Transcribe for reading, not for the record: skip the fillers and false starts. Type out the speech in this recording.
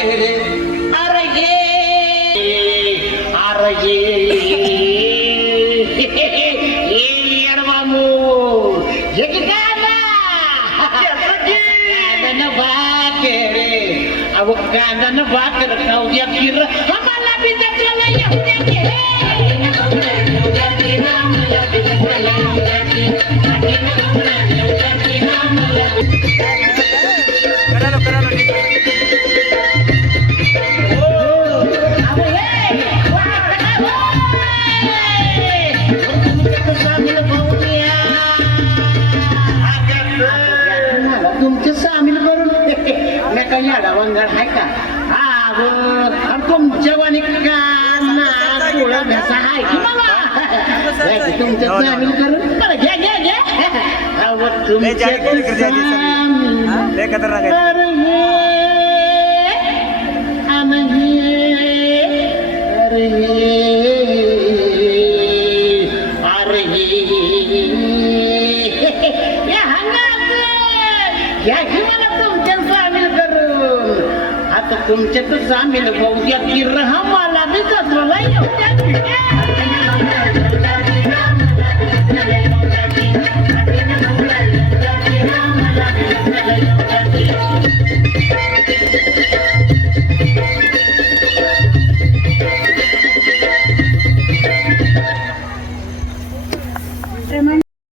के रे अरे ये मामू ये गाना गाना बाके रे अब गाना बाकर खाऊ दिया फिर हमारा भी चला ये तुमचे सामील करून मी काही अडवंगड आहे का हा तुमच्या वाणी काना थोडा घसा आहे की मला तुमच्या सामील करून घ्या घ्या घ्या तुमच्या तर सामील भाऊ द्या की रहा मला बी